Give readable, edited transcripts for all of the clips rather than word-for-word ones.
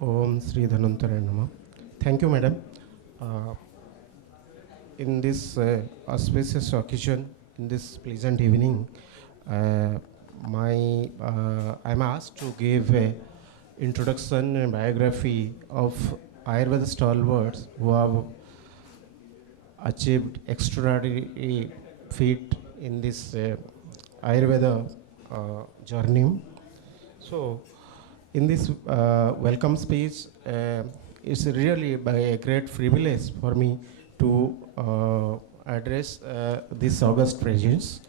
Om Sri Dhanantara Nama. Thank you, madam. Uh, in this auspicious occasion, in this pleasant evening, I'm asked to give a introduction and biography of Ayurveda stalwarts who have achieved extraordinary feat in this Ayurveda journey. So, in this welcome speech, it's really by a great privilege for me to address this august presence.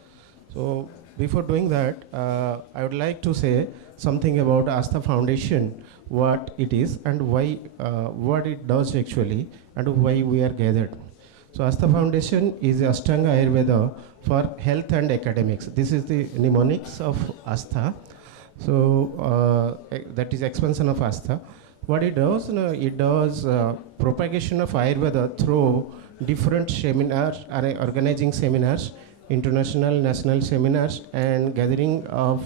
So, before doing that, I would like to say something about Asthaa Foundation, what it is and why, what it does actually, and why we are gathered. So, Asthaa Foundation is Astang Ayurveda for health and academics. This is the mnemonics of Asthaa. So, that is expansion of Asthaa. What it does, it does propagation of Ayurveda through different seminars, organizing seminars, international, national seminars, and gathering of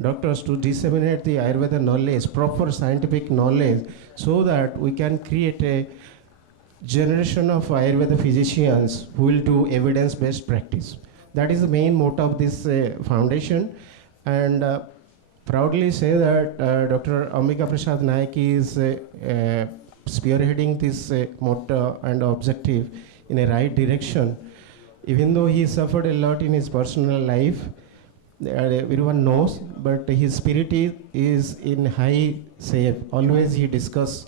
doctors to disseminate the Ayurveda knowledge, proper scientific knowledge, so that we can create a generation of Ayurveda physicians who will do evidence-based practice. That is the main motto of this foundation, and proudly say that Dr. Ambika Prasad Nayak is spearheading this motto and objective in a right direction. Even though he suffered a lot in his personal life, everyone knows, but his spirit is in high shape. Always he discusses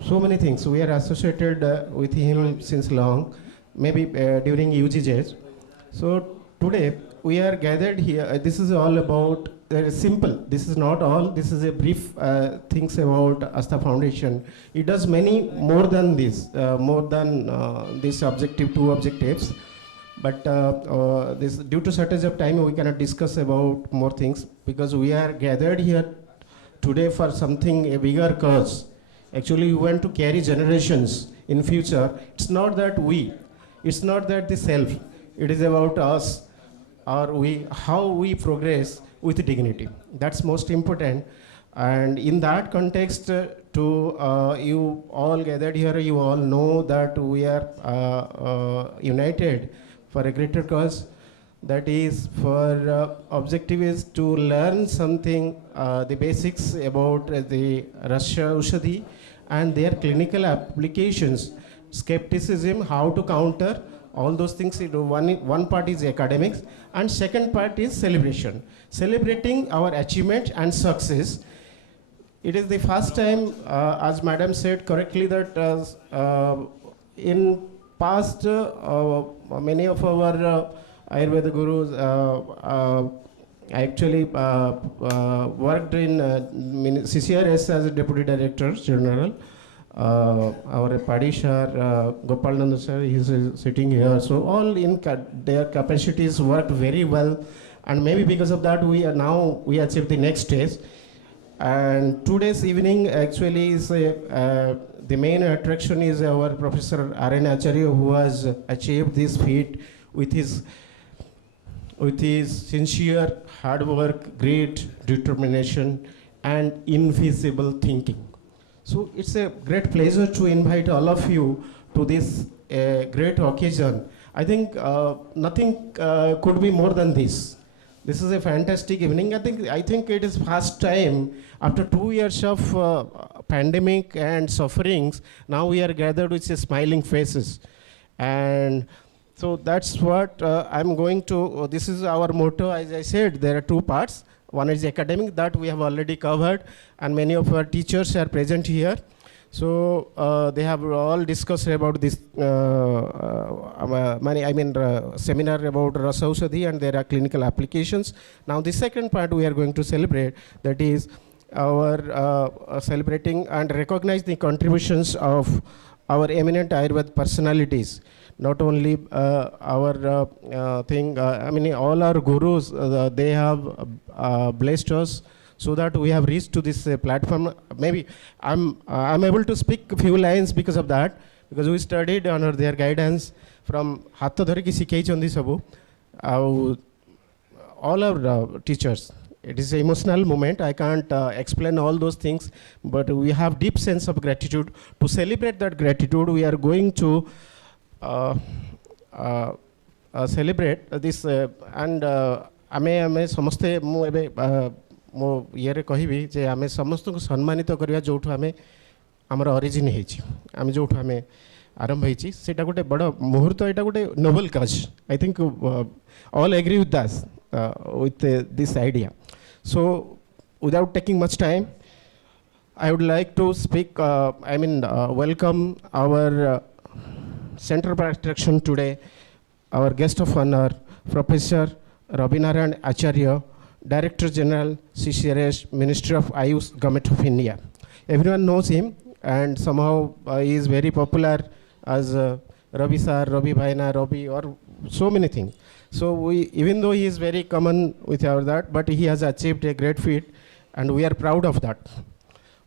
so many things. We are associated with him since long, maybe during UGJs. So today we are gathered here. This is all about simple. This is not all. This is a brief things about Asthaa Foundation. It does many more than this, this objective, two objectives. But this, due to shortage of time, we cannot discuss about more things because we are gathered here today for something, a bigger cause. Actually, we want to carry generations in future. It's not that it's not that the self. It is about us, or how we progress with dignity. That's most important. And in that context, you all gathered here, you all know that we are united for a greater cause. That is, for objective is to learn something, the basics about the Rasha Ushadhi and their clinical applications, skepticism, how to counter, all those things. One part is academics, and second part is celebration. Celebrating our achievement and success. It is the first time, as Madam said correctly, that in past, many of our Ayurveda gurus actually worked in CCRAS as a Deputy Director General. Our Padishar, Gopalananda sir, he is sitting here. So all in their capacities worked very well, and maybe because of that we achieved the next stage. And today's evening actually is the main attraction is our Professor Acharya, who has achieved this feat with his sincere hard work, great determination, and invisible thinking. So it's a great pleasure to invite all of you to this great occasion. I think nothing could be more than this. This is a fantastic evening. I think it is first time after 2 years of pandemic and sufferings, now we are gathered with smiling faces. And so that's what I'm going to, this is our motto. As I said, there are two parts. One is academic, that we have already covered, and many of our teachers are present here. So they have all discussed about this seminar about Rasa Ushadhi and there are clinical applications. Now the second part we are going to celebrate, that is our celebrating and recognize the contributions of our eminent Ayurveda personalities. Not only our all our gurus, they have blessed us so that we have reached to this platform. Maybe I'm able to speak a few lines because of that, because we studied under their guidance from Hatta Dhariki Sikhei Chandi Sabu. All our teachers, it is an emotional moment. I can't explain all those things, but we have deep sense of gratitude. To celebrate that gratitude, we are going to celebrate this and ame samaste mu ebe mo yere kahibi je ame samastu ko सम्मानित करिया जोठु ame amar origin heichi ame जोठु ame आरंभ heichi seta gote bada muhurto eta gote noble cause. I think all agree with us with this idea. So without taking much time, I would like to speak welcome our center for attraction today, our guest of honor, Professor Rabinarayan Acharya, Director General, CCRAS, Ministry of Ayush, Government of India. Everyone knows him, and somehow he is very popular as Ravi Sir, Ravi Bhaina, Ravi, or so many things. So even though he is very common with our that, but he has achieved a great feat, and we are proud of that.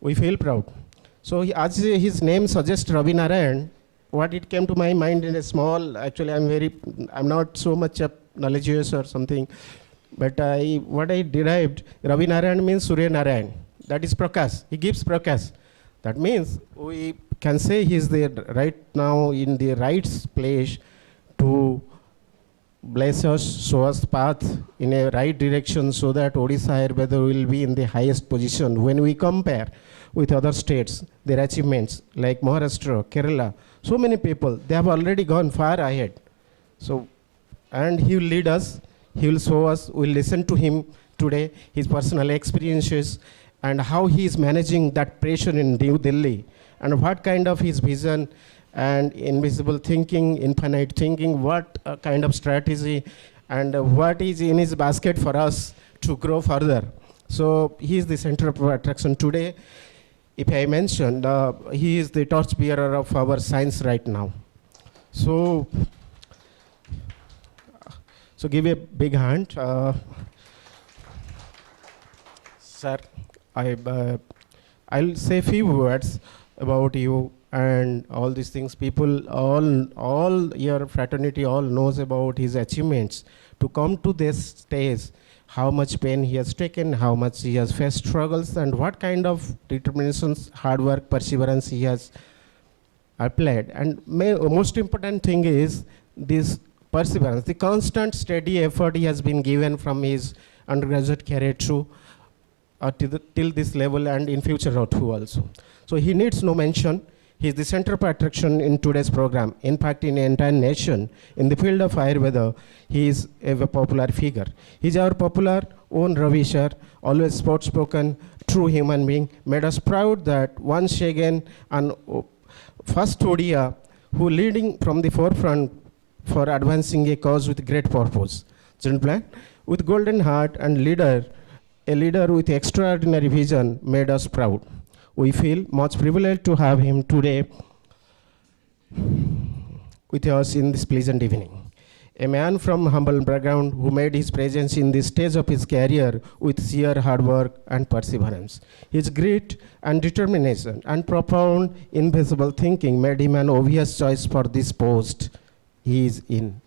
We feel proud. So as his name suggests, Rabinarayan, what it came to my mind in a small, actually I'm not so much knowledgeous or something, but what I derived, Rabinarayan means Surya Narayan. That is Prakash. He gives Prakash. That means we can say he is there right now in the right place to bless us, show us path in a right direction so that Odisha Ayurveda will be in the highest position. When we compare with other states, their achievements like Maharashtra, Kerala, so many people, they have already gone far ahead. So, and he will lead us, he will show us, we'll listen to him today, his personal experiences, and how he is managing that pressure in New Delhi, and what kind of his vision and invisible thinking, infinite thinking, what kind of strategy, and what is in his basket for us to grow further. So he is the center of attraction today. If I mentioned, he is the torchbearer of our science right now. So give a big hand. Sir, I'll say a few words about you and all these things. People, all your fraternity all knows about his achievements. To come to this stage, how much pain he has taken, how much he has faced struggles, and what kind of determinations, hard work, perseverance he has applied. And most important thing is this perseverance, the constant steady effort he has been given from his undergraduate career to till this level and in future too also. So he needs no mention. He is the center of attraction in today's program. In fact, in the entire nation, in the field of Ayurveda, he is a popular figure. He is our popular own Ravi sir, always spoken, true human being, made us proud that once again, and first Odia, who leading from the forefront for advancing a cause with great purpose. Gentlemen, with golden heart and a leader with extraordinary vision made us proud. We feel much privileged to have him today with us in this pleasant evening. A man from humble background who made his presence in this stage of his career with sheer hard work and perseverance. His grit and determination and profound invisible thinking made him an obvious choice for this post he is in.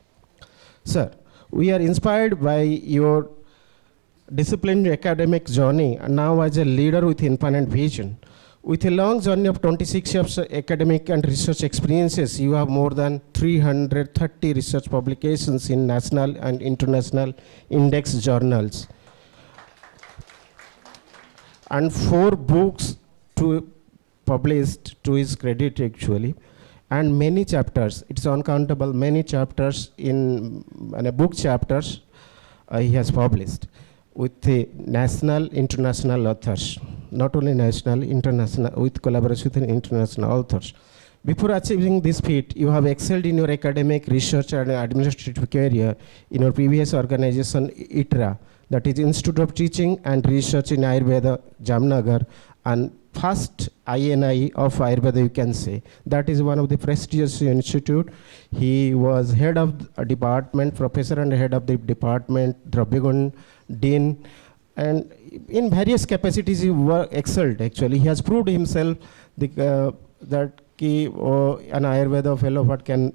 Sir, we are inspired by your disciplined academic journey and now as a leader with infinite vision. With a long journey of 26 years academic and research experiences, you have more than 330 research publications in national and international index journals, and 4 books published to his credit actually, and many chapters, it's uncountable, many chapters in book chapters he has published with the national, international authors. Not only national, international, with collaboration with international authors. Before achieving this feat, you have excelled in your academic, research, and administrative career in your previous organization, ITRA, that is Institute of Teaching and Research in Ayurveda, Jamnagar, and first INI of Ayurveda, you can say. That is one of the prestigious institute. He was head of a department, professor and head of the department, Dravigun, dean, and in various capacities he excelled actually. He has proved himself that an Ayurveda fellow what can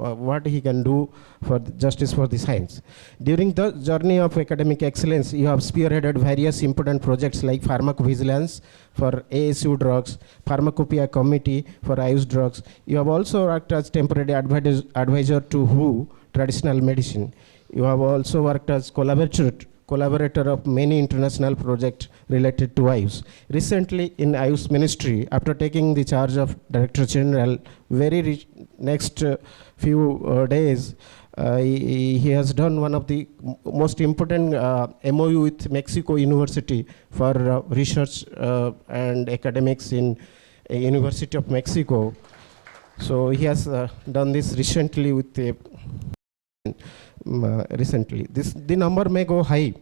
what he can do for justice for the science. During the journey of academic excellence, you have spearheaded various important projects like pharmacovigilance for ASU drugs, pharmacopoeia committee for Ayush drugs. You have also worked as temporary advisor to WHO, traditional medicine. You have also worked as collaborator of many international projects related to Ayush. Recently in Ayush ministry, after taking the charge of Director General, very next few days, he has done one of the most important MOU with Mexico University for research and academics in University of Mexico. So he has done this recently with the number may go high.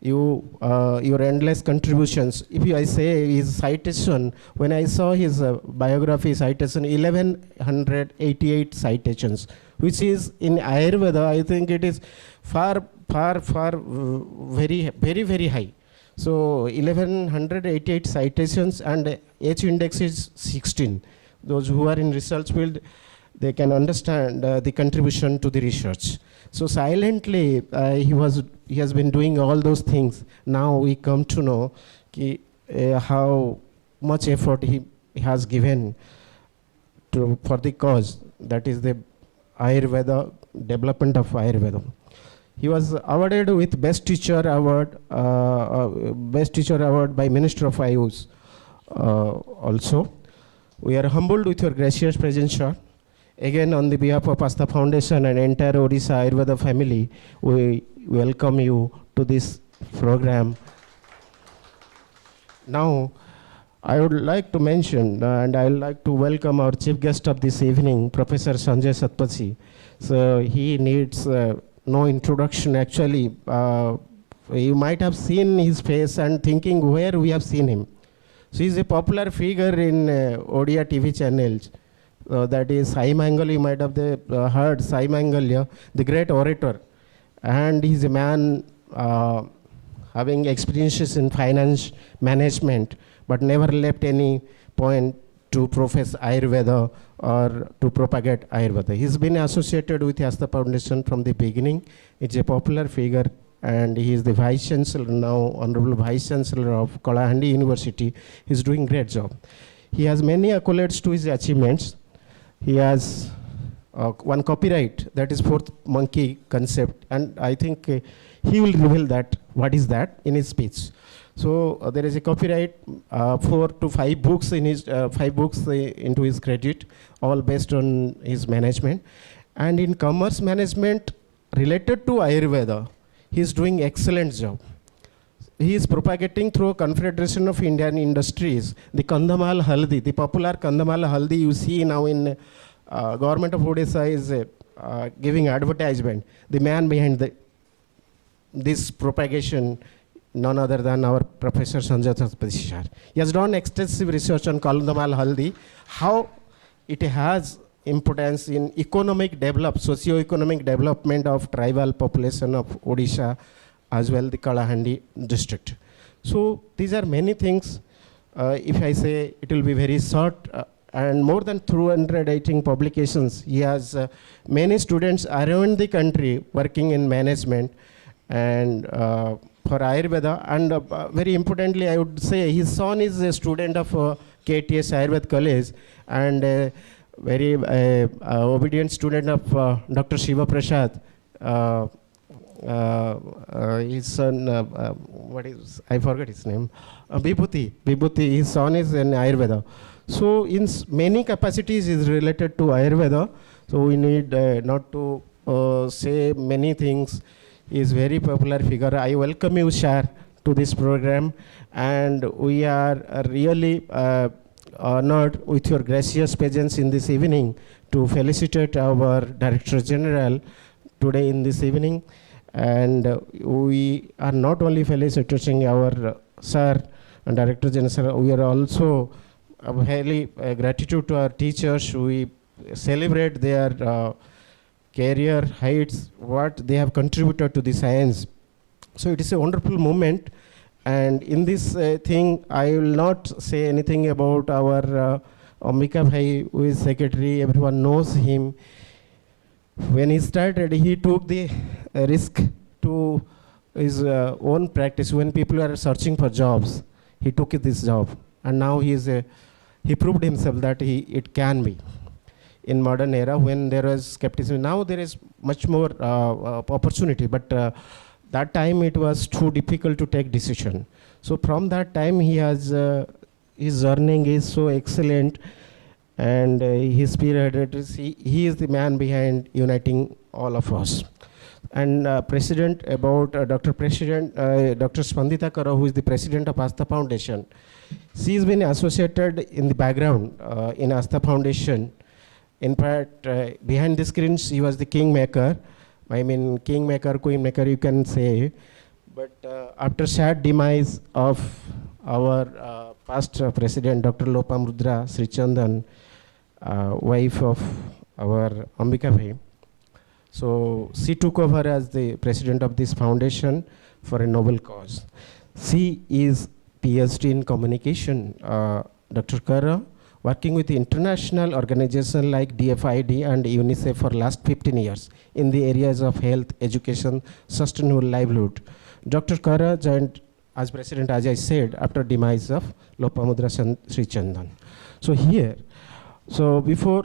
Your endless contributions. If I say his citation, when I saw his biography citation, 1188 citations, which is in Ayurveda, I think it is far, very high. So 1188 citations, and H index is 16. Those who are in research field, they can understand the contribution to the research. So silently, he has been doing all those things. Now we come to know how much effort he has given for the cause, that is the Ayurveda, development of Ayurveda. He was awarded with Best Teacher Award by Minister of Ayush also. We are humbled with your gracious presence, sir. Again, on the behalf of Asthaa Foundation and entire Odisha Ayurveda family, we welcome you to this program. Now, I would like to mention, and I would like to welcome our chief guest of this evening, Professor Sanjay Satpathy. So he needs no introduction. Actually, you might have seen his face and thinking where we have seen him. So he's a popular figure in Odia TV channels. That is Sai Mangal, you might have heard Sai Mangal, the great orator. And he's a man having experiences in finance management, but never left any point to profess Ayurveda or to propagate Ayurveda. He's been associated with the Asthaa Foundation from the beginning. It's a popular figure, and he is the Vice-Chancellor now, Honorable Vice-Chancellor of Kalahandi University. He's doing a great job. He has many accolades to his achievements. He has one copyright, that is fourth monkey concept, and I think he will reveal that, what is that, in his speech. So there is a copyright, 4 to 5 books in his, 5 books into his credit, all based on his management. And in commerce management related to Ayurveda, he is doing excellent job. He is propagating through Confederation of Indian Industries, the Kandhamal Haldi, the popular Kandhamal Haldi you see now in government of Odisha is giving advertisement. The man behind this propagation, none other than our Professor Sanjay Satpathy. He has done extensive research on Kandhamal Haldi, how it has importance in socio-economic development of tribal population of Odisha, as well the Kalahandi district. So these are many things. If I say, it will be very short, and more than 218 publications. He has many students around the country working in management and for Ayurveda. And very importantly, I would say his son is a student of KTS Ayurveda College, and very obedient student of Dr. Shiva Prasad. His son, I forgot his name, Vibhuti, his son is in Ayurveda. So in many capacities is related to Ayurveda, so we need not to say many things. He is very popular figure. I welcome you, Shar, to this program, and we are really honored with your gracious presence in this evening to felicitate our Director General today in this evening. And we are not only felicitating our sir and Director General, we are also highly gratitude to our teachers. We celebrate their career heights, what they have contributed to the science. So it is a wonderful moment. And in this thing, I will not say anything about our Ambika Bhai, who is secretary. Everyone knows him. When he started, he took the risk to his own practice. When people are searching for jobs, he took this job. And now he proved himself that it can be. In modern era, when there was skepticism, now there is much more opportunity, but that time it was too difficult to take decision. So from that time, he has his earning is so excellent, and his spirit is he is the man behind uniting all of us. And President about Dr. Spandita Kara, who is the president of Asthaa Foundation, she has been associated in the background in Asthaa Foundation. In fact, behind the screens, he was the kingmaker. I mean, kingmaker, queenmaker, you can say. But after sad demise of our past president, Dr. Lopamudra Sri Chandan, wife of our Ambika Bhai, so she took over as the president of this foundation for a noble cause. She is PhD in communication, Dr. Kara, working with international organizations like DFID and UNICEF for last 15 years in the areas of health, education, sustainable livelihood. Dr. Kara joined as president, as I said, after demise of Lopamudra Sri Chandan. So here, so before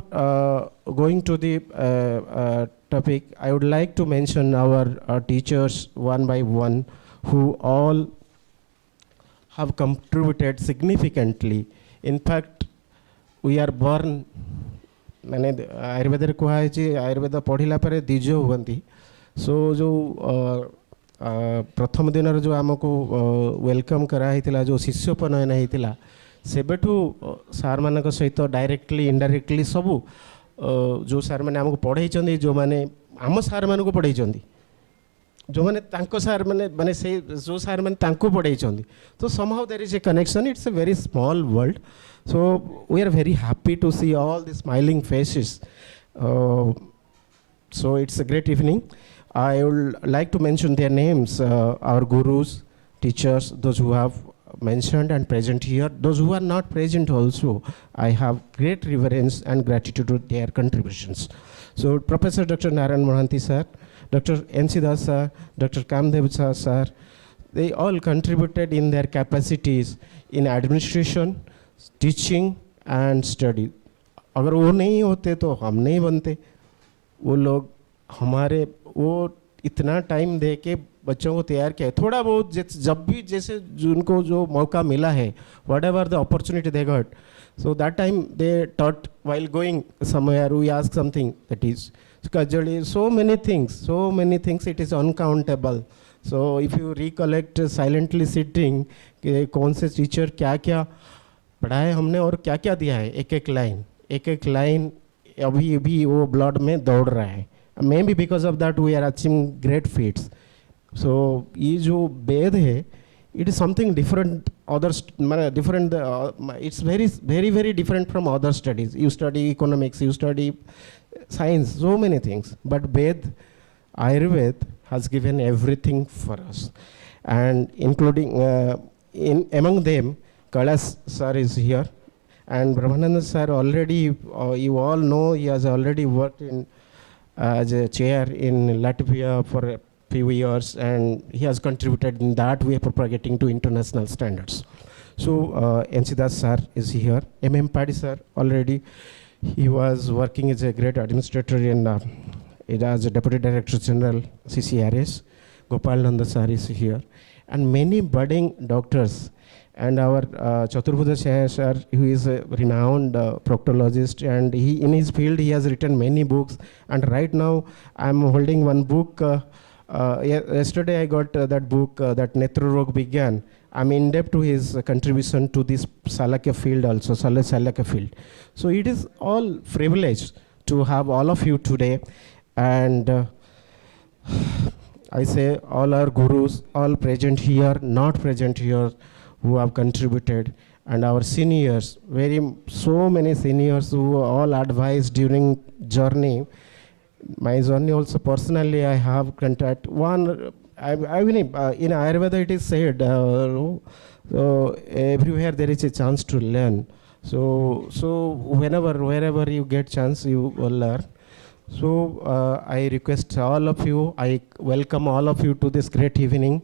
going to the topic, I would like to mention our teachers one by one, who all have contributed significantly. In fact, we are born, माने आयुर्वेद रे कुहा है आयुर्वेद पढ़िला परे द्विज हुवंती. सो जो प्रथम दिन जो आमको वेलकम करा हितिला, जो शिष्योपनयन हितिला, सेबेठू सार मानक सहित डायरेक्टली इनडायरेक्टली सबू जो सार माने आमको पढ़ाई चंदी, जो माने आम सार मानक पढ़ाई चंदी, जो माने तांको सार माने माने से जो सार माने तांको पढ़ाई चंदी. तो somehow there is a connection. It's a very small world. So we are very happy to see all the smiling faces. So it's a great evening. I would like to mention their names, our gurus, teachers, those who have mentioned and present here, those who are not present also. I have great reverence and gratitude to their contributions. So Professor Dr. Narayan Mohanty sir, Dr. N.C. Das sir, Dr. Kamadeba sir, they all contributed in their capacities in administration, teaching and study. अगर वो नहीं होते तो हम नहीं बनते. वो लोग हमारे वो इतना टाइम दे के बच्चों को तैयार किया है. थोड़ा बहुत जब भी जैसे उनको जो मौका मिला है, whatever the opportunity they got, so that time they taught while going somewhere. We ask something, that is casually, so many things, it is uncountable. So if you recollect silently sitting कि कौन से teacher क्या क्या पढ़ाए हमने और क्या क्या दिया है, एक एक लाइन अभी भी वो ब्लड में दौड़ रहा है. Maybe because of that we are achieving great feats. So ये जो वेद है, it is something different, different, it's very different from other studies. You study economics, you study science, so many things, but Ved, Ayurveda has given everything for us. And including, among them, Kailash sir is here, and Brahmananda sir already, you all know, he has already worked in as a chair in Latvia for a few years, and he has contributed in that way propagating to international standards. So N.C. Das sir is here. M.M. Paddy sir already, he was working as a great administrator in as a Deputy Director General CCRAS. Gopal Nanda sir is here, and many budding doctors. And our Chaturbhuja sir, who is a renowned proctologist, and he in his field he has written many books. And right now I am holding one book. Yesterday I got that book, that Netra Rog Bhuyan. I'm indebted to his contribution to this Salakya field also, Salakya field. So it is all privilege to have all of you today. And I say all our gurus, all present here, not present here, who have contributed, and our seniors, so many seniors who all advised during journey. My journey also personally I have contact one. I mean, in Ayurveda it is said, so everywhere there is a chance to learn. So wherever you get chance, you will learn. So I request all of you, I welcome all of you to this great evening,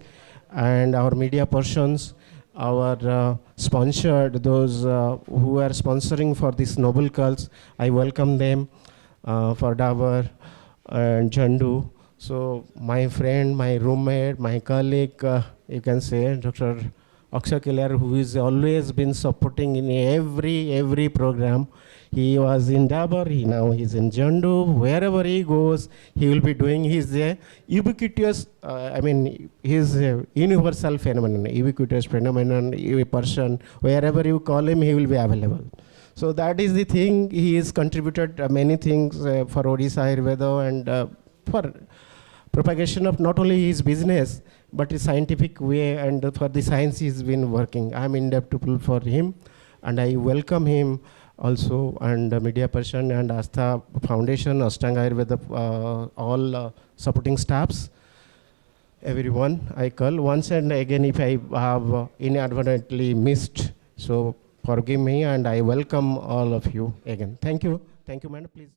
and our media persons, our sponsored, those who are sponsoring for this noble cause, I welcome them for Dabar and Chandu. So my friend, my roommate, my colleague, you can say, Dr. Acharya, who has always been supporting in every program. He was in Dabar, now he's in Jandu. Wherever he goes, he will be doing his ubiquitous, his universal phenomenon, ubiquitous phenomenon, a person, wherever you call him, he will be available. So that is the thing. He has contributed many things for Odisha Ayurveda and for propagation of not only his business, but his scientific way, and for the science he's been working. I'm indebted for him, and I welcome him also, and media person and Asthaa Foundation, Astang Ayurveda, all supporting staffs, everyone I call. Once and again, if I have inadvertently missed, so forgive me, and I welcome all of you again. Thank you. Thank you, madam, please.